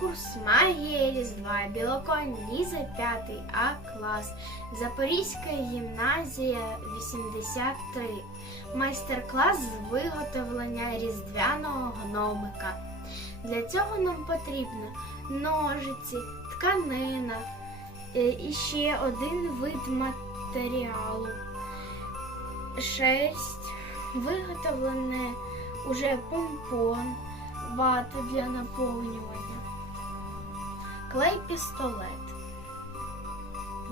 Конкурс магія Різдва. Білоконь Ліза 5 А клас. Запорізька гімназія 83. Майстер-клас з виготовлення різдвяного гномика. Для цього нам потрібно ножиці, тканина е, і ще один вид матеріалу. Шерсть, виготовлене уже помпон, вата для наповнювання, клей пістолет.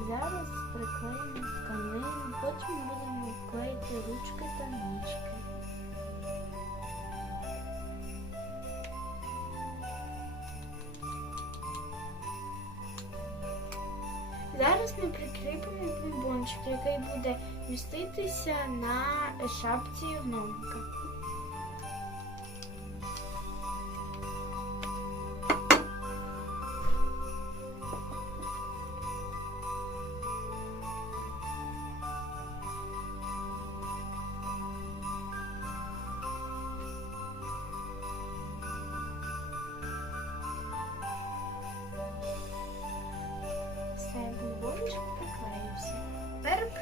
Зараз приклеїмо тканину, потім будемо клеїти ручки та ніжки. Зараз ми прикріпимо бомбончик, який буде міститися на шапці гномика.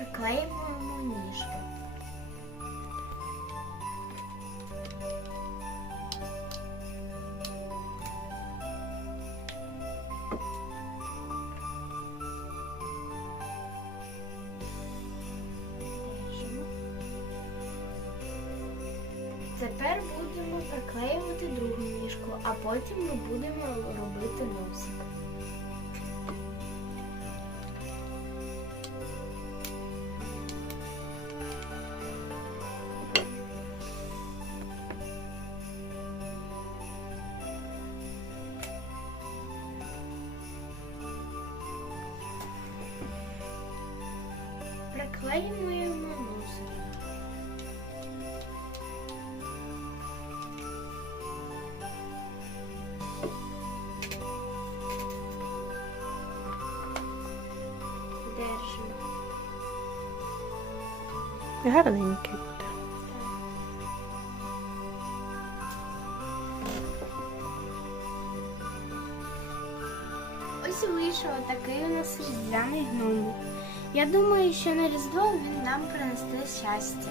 Тепер приклеїмо ніжки. Тепер будемо приклеювати другу ніжку, а потім ми будемо робити носик. Приклеїмо носик. Держимо. Гарненький буде. Ось вийшов такий у нас різдвяний гномик. Я думаю, що на Різдво він нам принесе щастя.